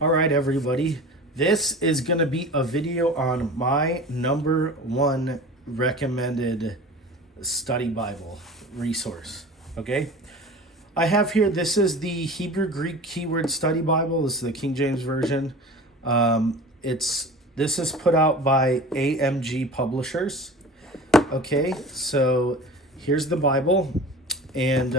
All right, everybody. This is going to be a video on my number one recommended study Bible resource. Okay. I have here, this is the Hebrew Greek Keyword Study Bible. This is the King James Version. This is put out by AMG Publishers. Okay. So here's the Bible. And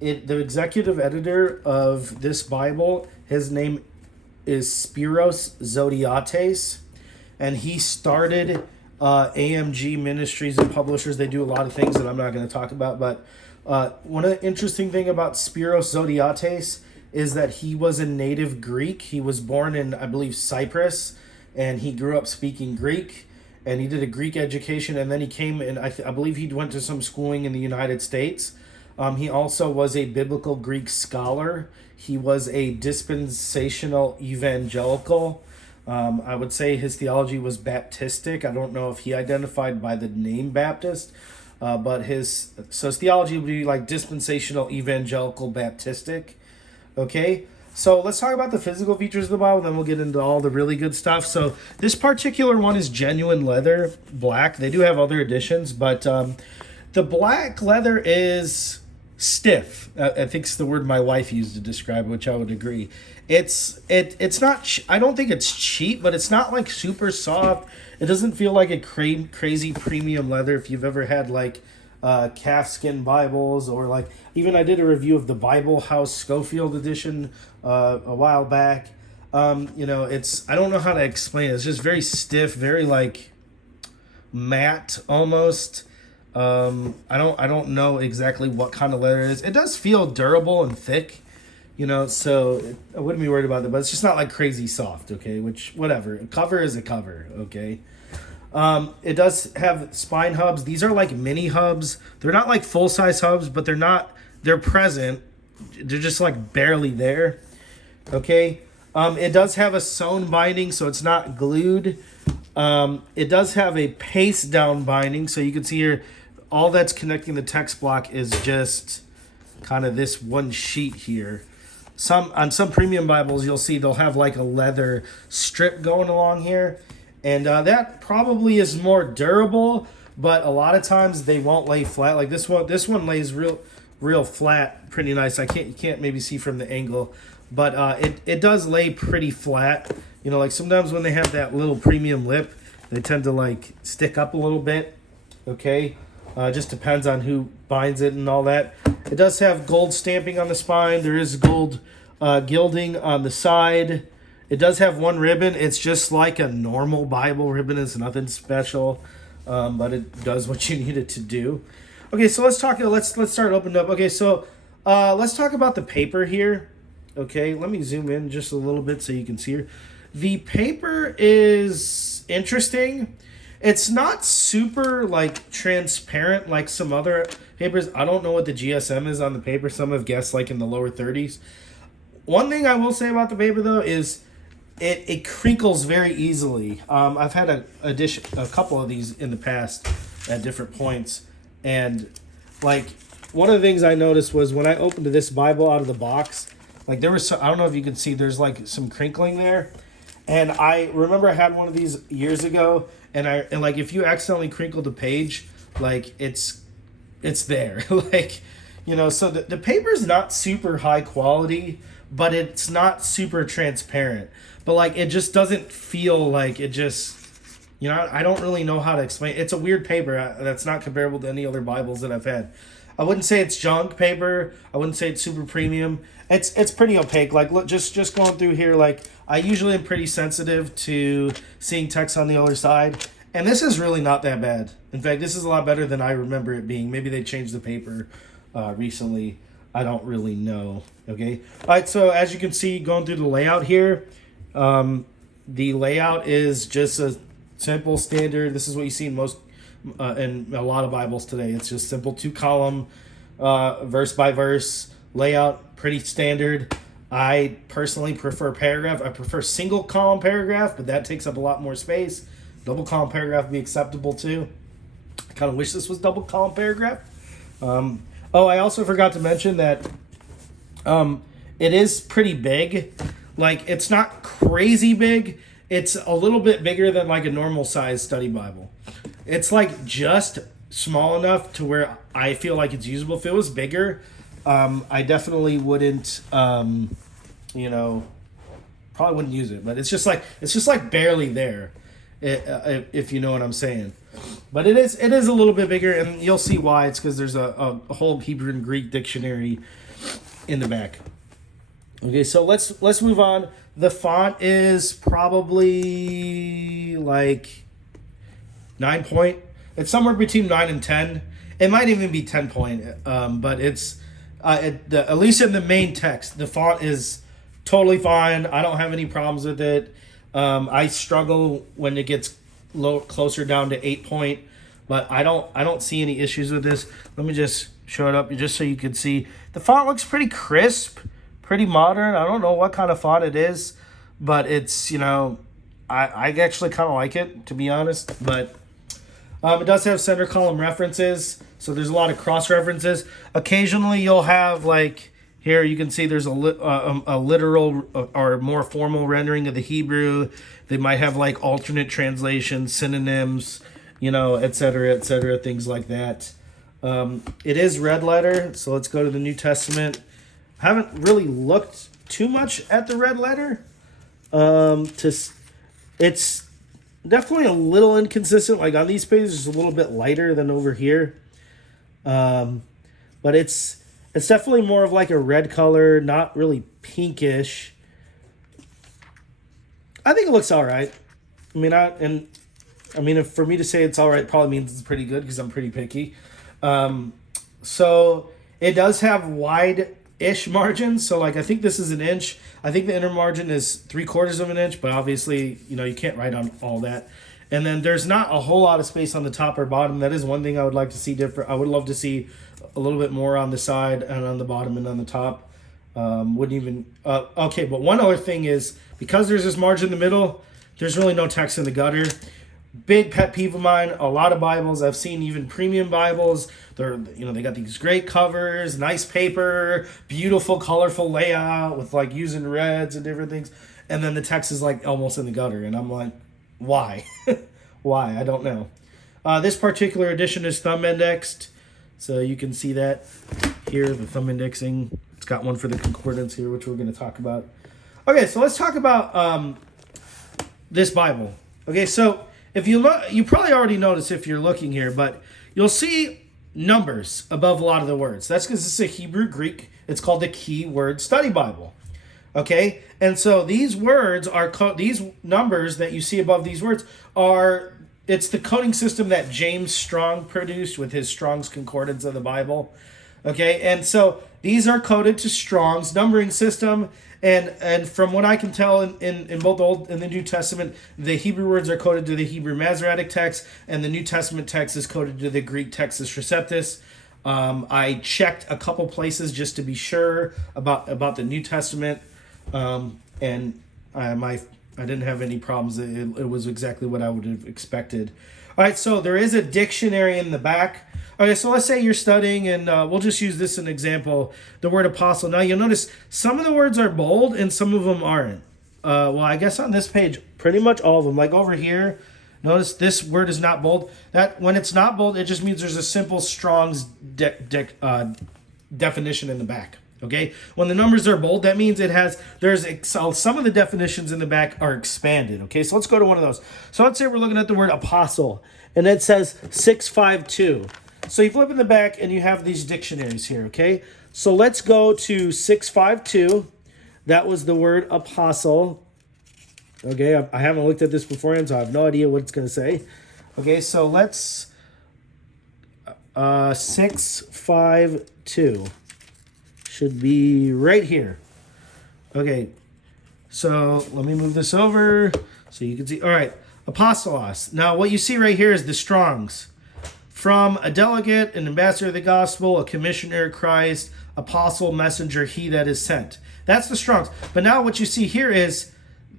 the executive editor of this Bible, his name is Spiros Zodiates, and he started AMG Ministries and Publishers. They do a lot of things that I'm not going to talk about, but one of the interesting thing about Spiros Zodiates is that he was a native Greek. He was born in, I believe, Cyprus, and he grew up speaking Greek, and he did a Greek education, and then he came and I believe he went to some schooling in the United States. He also was a biblical Greek scholar. He was a dispensational evangelical. I would say his theology was Baptistic. I don't know if he identified by the name Baptist, but his theology would be like dispensational evangelical Baptistic. Okay, so let's talk about the physical features of the Bible, then we'll get into all the really good stuff. So this particular one is genuine leather, black. They do have other editions, but the black leather is stiff. I think it's the word my wife used to describe, which I would agree. It's not. I don't think it's cheap, but it's not like super soft. It doesn't feel like a crazy premium leather. If you've ever had like calfskin Bibles, or like even I did a review of the Bible House Schofield edition a while back. It's, I don't know how to explain it. It's just very stiff, very like matte almost. I don't know exactly what kind of leather it is. It does feel durable and thick, so I wouldn't be worried about that, but it's just not like crazy soft, okay, which, whatever. A cover is a cover, okay. It does have spine hubs. These are like mini hubs. They're not like full-size hubs, but they're present. They're just like barely there, okay. It does have a sewn binding, so it's not glued. It does have a paste down binding, so you can see here, all that's connecting the text block is just kind of this one sheet here. On some premium Bibles, you'll see they'll have like a leather strip going along here, and that probably is more durable, but a lot of times they won't lay flat. Like this one lays real flat, pretty nice. You can't maybe see from the angle, but it does lay pretty flat. Like sometimes when they have that little premium lip, they tend to like stick up a little bit, okay? Just depends on who binds it and all that. It does have gold stamping on the spine. There is gold gilding on the side. It does have one ribbon. It's just like a normal Bible ribbon. It's nothing special, but it does what you need it to do. Okay, so let's start opening up. Okay, so let's talk about the paper here. Okay, let me zoom in just a little bit so you can see here. The paper is interesting. It's not super like transparent like some other papers. I don't know what the GSM is on the paper. Some have guessed like in the lower 30s. One thing I will say about the paper though is it crinkles very easily. I've had a couple of these in the past at different points, and like one of the things I noticed was when I opened this Bible out of the box, like there was I don't know if you can see, there's like some crinkling there. And I remember I had one of these years ago, and like if you accidentally crinkle the page, like it's there. Like, so the paper's not super high quality, but it's not super transparent. But like it just doesn't feel like it just, I don't really know how to explain. It's a weird paper that's not comparable to any other Bibles that I've had. I wouldn't say it's junk paper. I wouldn't say it's super premium. It's pretty opaque. Like look, just going through here, like I usually am pretty sensitive to seeing text on the other side, and this is really not that bad. In fact, this is a lot better than I remember it being. Maybe they changed the paper recently. I don't really know. Okay. All right. So as you can see, going through the layout here, the layout is just a simple standard. This is what you see in most in a lot of Bibles today. It's just simple 2-column verse by verse layout, pretty standard. I personally prefer paragraph. I prefer single column paragraph, but that takes up a lot more space. Double column paragraph would be acceptable too. I kind of wish this was double column paragraph. I also forgot to mention that it is pretty big. Like, it's not crazy big. It's a little bit bigger than like a normal size study Bible. It's like just small enough to where I feel like it's usable. If it was bigger, I definitely wouldn't, probably wouldn't use it. But it's just like barely there, if you know what I'm saying. But it is a little bit bigger, and you'll see why. It's because there's a whole Hebrew and Greek dictionary in the back. Okay, so let's move on. The font is probably like 9 point. It's somewhere between 9 and 10. It might even be 10 point, but it's at least in the main text, the font is totally fine. I don't have any problems with it. I struggle when it gets closer down to 8 point, but I don't see any issues with this. Let me just show it up just so you can see. The font looks pretty crisp, pretty modern. I don't know what kind of font it is, but it's, I actually kind of like it, to be honest. But it does have center column references, so there's a lot of cross references. Occasionally you'll have, like, here you can see there's a literal or more formal rendering of the Hebrew. They might have like alternate translations, synonyms, et cetera, things like that. It is red letter, so let's go to the New Testament. I haven't really looked too much at the red letter. It's definitely a little inconsistent. Like on these pages, it's a little bit lighter than over here. But it's definitely more of like a red color, not really pinkish. I think it looks all right. If for me to say it's all right, probably means it's pretty good because I'm pretty picky. So it does have wide-ish margins. So like I think this is an inch. I think the inner margin is 3/4 of an inch, but obviously you can't write on all that. And then there's not a whole lot of space on the top or bottom. That is one thing I would like to see different. I would love to see a little bit more on the side and on the bottom and on the top. Okay, but one other thing is, because there's this margin in the middle, there's really no text in the gutter. Big pet peeve of mine. A lot of Bibles I've seen, even premium Bibles, they got these great covers, nice paper, beautiful, colorful layout with like using reds and different things, and then the text is like almost in the gutter, and I'm like, why? Why? I don't know. This particular edition is thumb indexed, so you can see that here, the thumb indexing. It's got one for the concordance here, which we're going to talk about. Okay, so let's talk about this Bible. Okay, so if you look, you probably already noticed if you're looking here, but you'll see numbers above a lot of the words. That's because it's a Hebrew Greek. It's called the Keyword Study Bible. Okay, and so these words are these numbers that you see above these words it's the coding system that James Strong produced with his Strong's Concordance of the Bible. Okay, and so these are coded to Strong's numbering system, and from what I can tell in both the Old and the New Testament, the Hebrew words are coded to the Hebrew Masoretic text, and the New Testament text is coded to the Greek Textus Receptus. I checked a couple places just to be sure about the New Testament, and I didn't have any problems. It was exactly what I would have expected. All right, so there is a dictionary in the back. Okay, so let's say you're studying, and we'll just use this as an example, the word apostle. Now, you'll notice some of the words are bold and some of them aren't. Well, I guess on this page, pretty much all of them. Like over here, notice this word is not bold. That when it's not bold, it just means there's a simple Strong's definition in the back. Okay, when the numbers are bold, that means some of the definitions in the back are expanded. Okay, so let's go to one of those. So let's say we're looking at the word apostle, and it says 652. So you flip in the back, and you have these dictionaries here. Okay, so let's go to 652. That was the word apostle. Okay, I haven't looked at this beforehand, so I have no idea what it's going to say. Okay, so let's 652. Should be right here. Okay, so let me move this over so you can see. All right, apostolos. Now, what you see right here is the Strong's. From a delegate, an ambassador of the gospel, a commissioner of Christ, apostle, messenger, he that is sent. That's the Strong's. But now what you see here is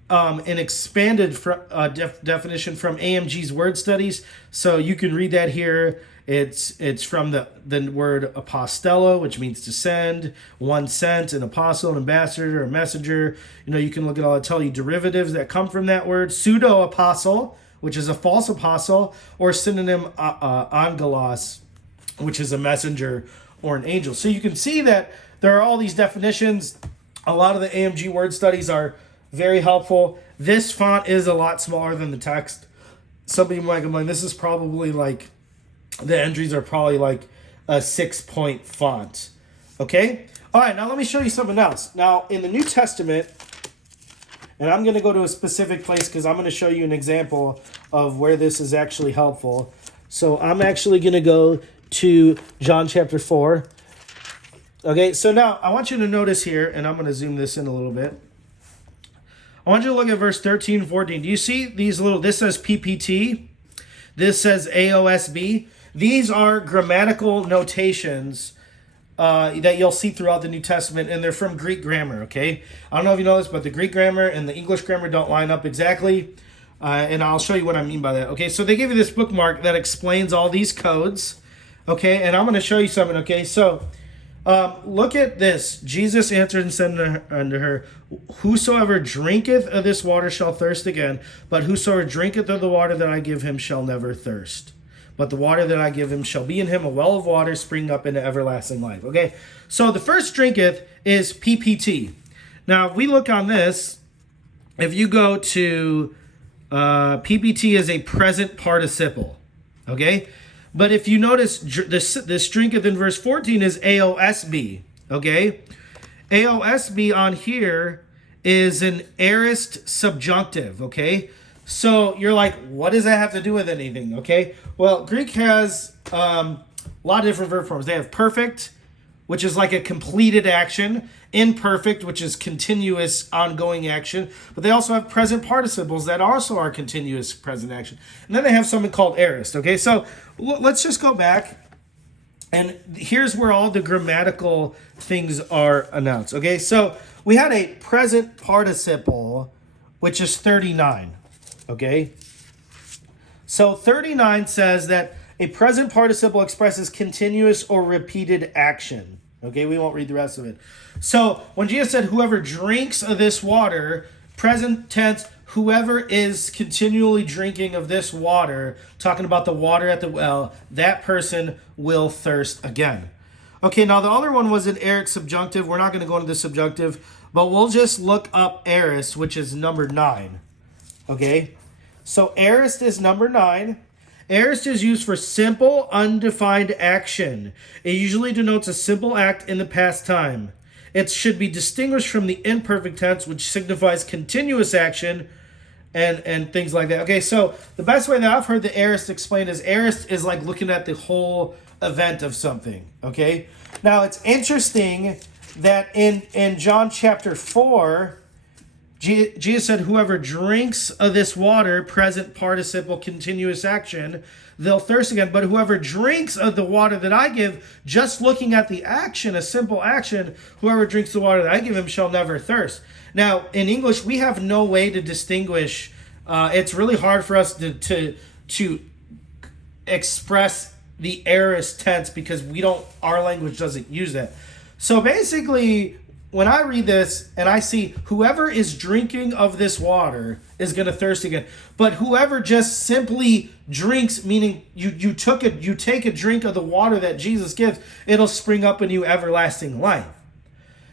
an expanded definition from AMG's word studies. So you can read that here. It's from the word apostello, which means to send, one sent, an apostle, an ambassador, a messenger. You can look at all, tell you derivatives that come from that word. Pseudo apostle, which is a false apostle, or synonym angelos, which is a messenger or an angel. So you can see that there are all these definitions. A lot of the AMG word studies are very helpful. This font is a lot smaller than the text. Some people might complain, this is probably like, the entries are probably like a 6-point font. Okay? All right, now let me show you something else. Now, in the New Testament, and I'm going to go to a specific place because I'm going to show you an example of where this is actually helpful. So I'm actually going to go to John chapter 4. Okay, so now I want you to notice here, and I'm going to zoom this in a little bit. I want you to look at verse 13 and 14. Do you see these little, this says PPT, this says AOSB. These are grammatical notations that you'll see throughout the New Testament, and they're from Greek grammar, okay? I don't know if you know this, but the Greek grammar and the English grammar don't line up exactly, and I'll show you what I mean by that. Okay, so they give you this bookmark that explains all these codes, okay? And I'm going to show you something, okay? So look at this. Jesus answered and said unto her, whosoever drinketh of this water shall thirst again, but whosoever drinketh of the water that I give him shall never thirst. But the water that I give him shall be in him a well of water springing up into everlasting life. Okay, so the first drinketh is PPT. Now, if we look on this, if you go to PPT is a present participle. Okay, but if you notice, this drinketh in verse 14 is AOSB. Okay, AOSB on here is an aorist subjunctive. Okay, so you're like, what does that have to do with anything? Okay, well, Greek has a lot of different verb forms. They have perfect, which is like a completed action, imperfect, which is continuous ongoing action, but they also have present participles that also are continuous present action. And then they have something called aorist. Okay, so let's just go back, and here's where all the grammatical things are announced. Okay, so we had a present participle, which is 39. Okay, so 39 says that a present participle expresses continuous or repeated action. Okay, we won't read the rest of it. So when Jesus said, whoever drinks of this water, present tense, whoever is continually drinking of this water, talking about the water at the well, that person will thirst again. Okay, now the other one was an aorist subjunctive. We're not going to go into the subjunctive, but we'll just look up aorist, which is number 9. Okay, so aorist is number 9. Aorist is used for simple, undefined action. It usually denotes a simple act in the past time. It should be distinguished from the imperfect tense, which signifies continuous action and things like that. Okay, so the best way that I've heard the aorist explained is aorist is like looking at the whole event of something. Okay, now it's interesting that in John chapter 4, Jesus said, whoever drinks of this water, present participle, continuous action, they'll thirst again. But whoever drinks of the water that I give, just looking at the action, a simple action, whoever drinks the water that I give him shall never thirst. Now, in English, we have no way to distinguish. It's really hard for us to express the aorist tense because our language doesn't use that. So basically, when I read this and I see whoever is drinking of this water is going to thirst again, but whoever just simply drinks, meaning you take a drink of the water that Jesus gives, it'll spring up in you everlasting life.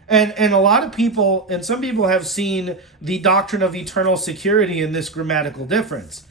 And a lot of people, and some people have seen the doctrine of eternal security in this grammatical difference.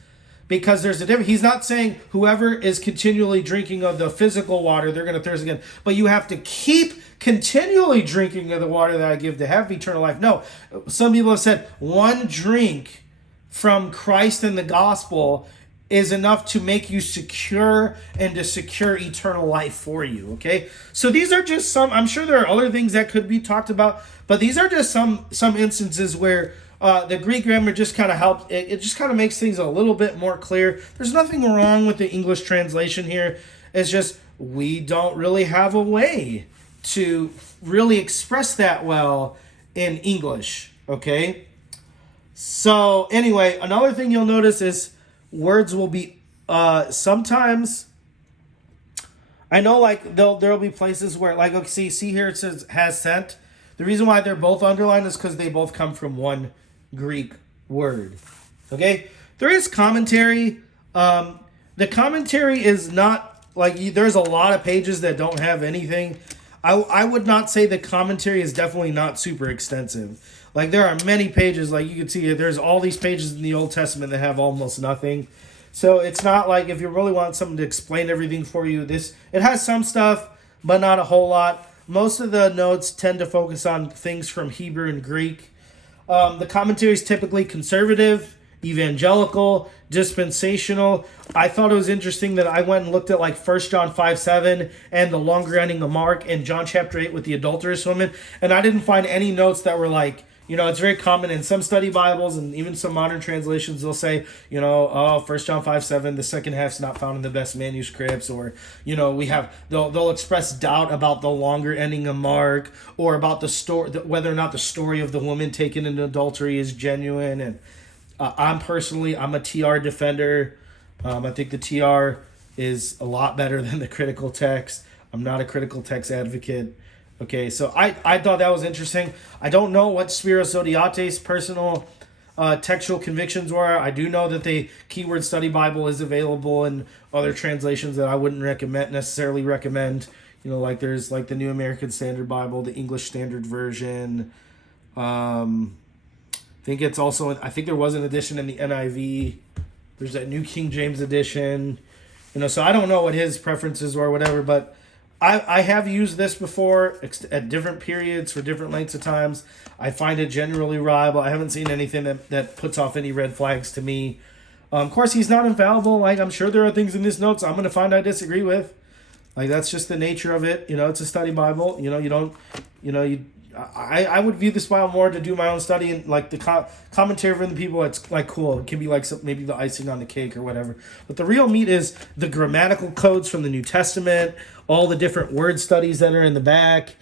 Because there's a difference. He's not saying whoever is continually drinking of the physical water, they're going to thirst again. But you have to keep continually drinking of the water that I give to have eternal life. No, some people have said one drink from Christ and the gospel is enough to make you secure and to secure eternal life for you, okay? So these are just some, I'm sure there are other things that could be talked about, but these are just some instances where the Greek grammar just kind of helps. It just kind of makes things a little bit more clear. There's nothing wrong with the English translation here. It's just we don't really have a way to really express that well in English, okay? So anyway, another thing you'll notice is words will be sometimes I know like there'll be places where like okay, see here it says has sent. The reason why they're both underlined is because they both come from one Greek word. Okay, there is commentary. The commentary is not like there's a lot of pages that don't have anything. I would not say the commentary is definitely not super extensive. Like there are many pages, like you can see there's all these pages in the Old Testament that have almost nothing. So it's not like if you really want something to explain everything for you, it has some stuff, but not a whole lot. Most of the notes tend to focus on things from Hebrew and Greek. The commentary is typically conservative, evangelical, dispensational. I thought it was interesting that I went and looked at like 1 John 5:7 and the longer ending of Mark and John chapter 8 with the adulterous woman, and I didn't find any notes that were like, it's very common in some study Bibles and even some modern translations. They'll say, 1 John 5:7, the second half's not found in the best manuscripts, or, they'll express doubt about the longer ending of Mark, or about the story, whether or not the story of the woman taken in adultery is genuine. And I'm a TR defender. I think the TR is a lot better than the critical text. I'm not a critical text advocate. Okay, so I thought that was interesting. I don't know what Spiros Zodhiates' personal textual convictions were. I do know that the Keyword Study Bible is available in other translations that I wouldn't necessarily recommend. Like there's like the New American Standard Bible, the English Standard Version. I think there was an edition in the NIV. There's that New King James edition. So I don't know what his preferences were or whatever, but I have used this before at different periods for different lengths of times. I find it generally reliable. I haven't seen anything that puts off any red flags to me. Of course, he's not infallible. Like, I'm sure there are things in his notes I'm going to find I disagree with. Like, that's just the nature of it. It's a study Bible. I would view this Bible more to do my own study, and like the commentary from the people, it's like cool. It can be like maybe the icing on the cake or whatever. But the real meat is the grammatical codes from the New Testament, all the different word studies that are in the back,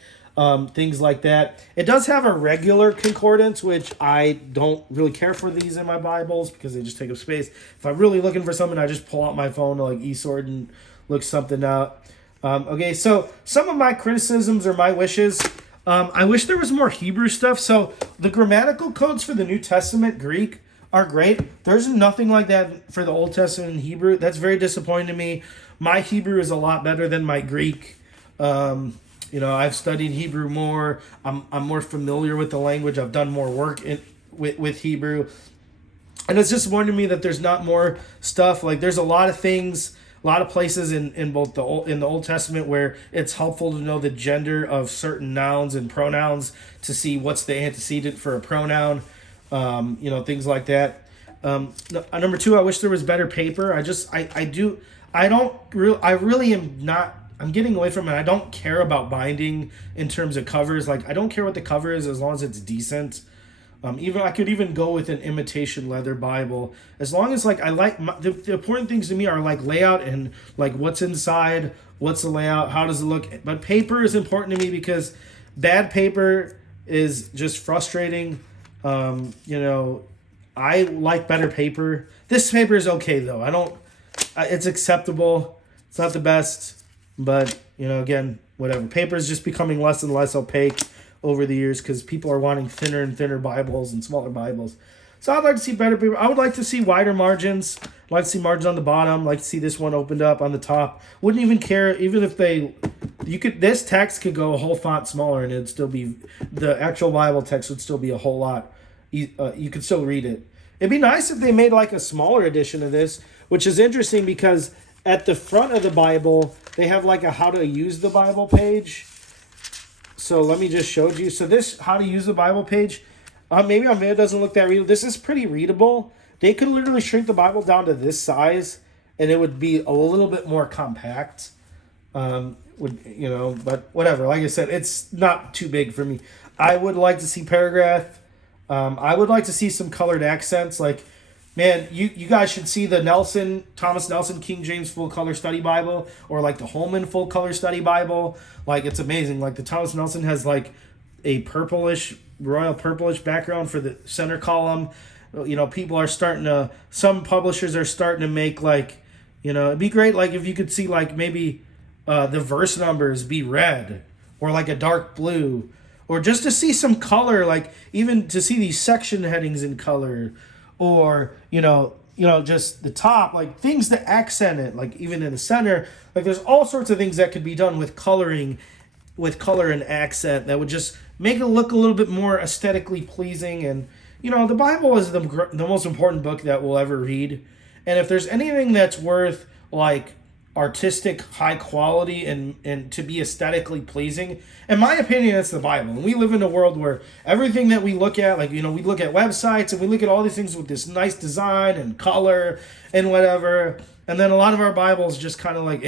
things like that. It does have a regular concordance, which I don't really care for these in my Bibles because they just take up space. If I'm really looking for something, I just pull out my phone to like eSword and look something up. Okay, so some of my criticisms or my wishes. I wish there was more Hebrew stuff. So the grammatical codes for the New Testament Greek are great. There's nothing like that for the Old Testament in Hebrew. That's very disappointing to me. My Hebrew is a lot better than my Greek. I've studied Hebrew more. I'm more familiar with the language. I've done more work with Hebrew. And it's disappointing to me that there's not more stuff. Like there's a lot of things, a lot of places in both the Old Testament where it's helpful to know the gender of certain nouns and pronouns to see what's the antecedent for a pronoun, things like that. Number two, I wish there was better paper. I'm getting away from it. I don't care about binding in terms of covers. Like I don't care what the cover is as long as it's decent. I could even go with an imitation leather Bible as long as like the important things to me are like layout and like what's inside, what's the layout, how does it look. But paper is important to me because bad paper is just frustrating. I like better paper. This paper is okay though. It's acceptable. It's not the best, but again, whatever. Paper is just becoming less and less opaque over the years because people are wanting thinner and thinner Bibles and smaller Bibles. So I'd like to see better paper. I would like to see wider margins. I'd like to see margins on the bottom. I'd like to see this one opened up on the top. Wouldn't even care even if this text could go a whole font smaller and it'd still be, the actual Bible text would still be a whole lot. You could still read it. It'd be nice if they made like a smaller edition of this, which is interesting because at the front of the Bible, they have like a how to use the Bible page. So let me just show you. So this how to use the Bible page, maybe on video it doesn't look that readable. This is pretty readable. They could literally shrink the Bible down to this size, and it would be a little bit more compact. But whatever. Like I said, it's not too big for me. I would like to see paragraph. I would like to see some colored accents. Like, man, you guys should see the Thomas Nelson King James Full Color Study Bible, or like the Holman Full Color Study Bible. Like, it's amazing. Like the Thomas Nelson has like a royal purplish background for the center column. Some publishers are starting to make like, it'd be great like if you could see like maybe the verse numbers be red or like a dark blue, or just to see some color, like even to see these section headings in color, or just the top, like things to accent it, like even in the center. Like there's all sorts of things that could be done with coloring, with color and accent, that would just make it look a little bit more aesthetically pleasing. And the Bible is the most important book that we'll ever read. And if there's anything that's worth like artistic high quality and to be aesthetically pleasing, in my opinion, it's the Bible. And we live in a world where everything that we look at, like we look at websites and we look at all these things with this nice design and color and whatever, and then a lot of our Bibles just kind of like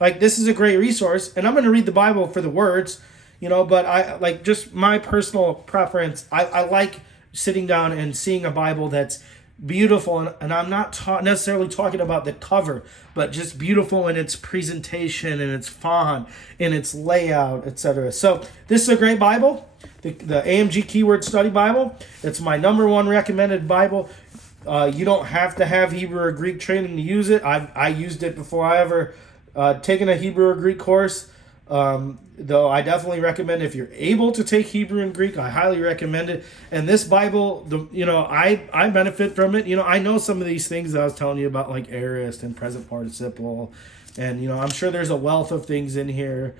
like this is a great resource and I'm going to read the Bible for the words, but I like, just my personal preference, I like sitting down and seeing a Bible that's beautiful, and I'm not necessarily talking about the cover, but just beautiful in its presentation and its font and its layout, etc. So this is a great Bible, the AMG Keyword Study Bible. It's my #1 recommended Bible. You don't have to have Hebrew or Greek training to use it. I used it before I ever taken a Hebrew or Greek course. Though I definitely recommend, if you're able to take Hebrew and Greek, I highly recommend it. And this Bible, I benefit from it. I know some of these things that I was telling you about, like aorist and present participle, and I'm sure there's a wealth of things in here,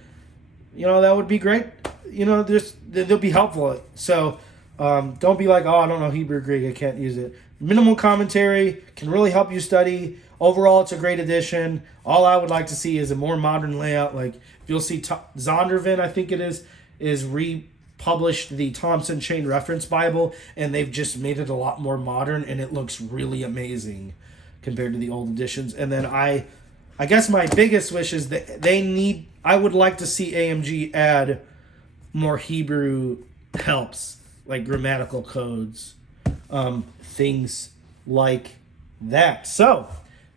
that would be great. They'll be helpful. So don't be like, oh, I don't know Hebrew or Greek, I can't use it. Minimal commentary can really help you study. Overall, it's a great edition. All I would like to see is a more modern layout. Like you'll see Zondervan, I think it is republished the Thompson Chain Reference Bible, and they've just made it a lot more modern, and it looks really amazing compared to the old editions. And then I guess my biggest wish is that I would like to see AMG add more Hebrew helps, like grammatical codes, things like that. So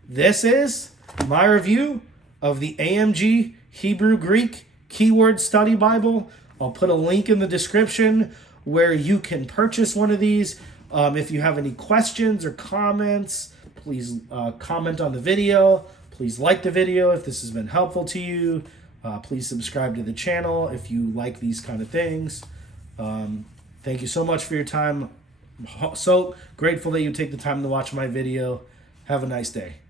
this is my review of the AMG Hebrew Greek Keyword Study Bible. I'll put a link in the description where you can purchase one of these. If you have any questions or comments, please comment on the video. Please like the video if this has been helpful to you. Please subscribe to the channel if you like these kind of things. Thank you so much for your time. I'm so grateful that you take the time to watch my video. Have a nice day.